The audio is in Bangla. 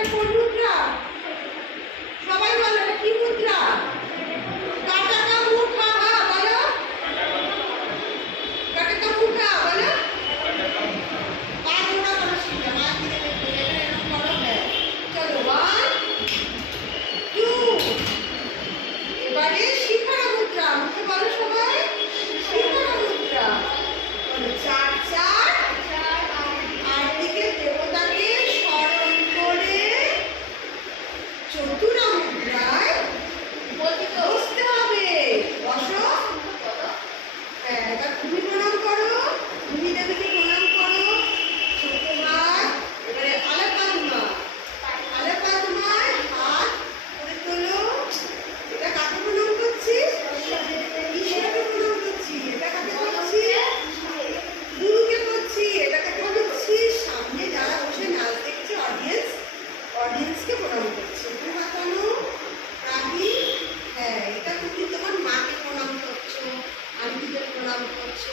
এটা কোন মুদ্রা? সবাই বলো এটা কি মুদ্রা? কাটা কা মুঠা। হ্যাঁ বলো, কাটা কা মুঠা বলো। পা জোড়া করো, শিখবে পা ধীরে ধীরে এরকম করো। হ্যাঁ চলো, 1 2। এবারে শিখরা মুদ্রা। মুখে বলো সবাই, শিখরা মুদ্রা বলো। 4 4 আর দিকে দেবতাকে স্মরণ করে চতুরা মুদ্রায় বসতে হবে। বসো। হ্যাঁ এবার তুমি প্রণাম করো, তুমি দেবীকে প্রণাম করো। ছোট হাত এবারে আলাপাদমা, আলাপাদমায় হাত করে তোলো। এটা কাকে প্রণাম করছি? ঈশ্বরকে প্রণাম করছি। এটা কাকে করছি? গুরুকে করছি। এটা কাকে করছি? সামনে যারা বসে নাচ দেখছে অডিয়েন্সকে প্রণাম করছি। তুমি মাতানো রাখি। হ্যাঁ এটা তুমি তোমার মাকে প্রণাম করছো, আন্টিদের প্রণাম করছো।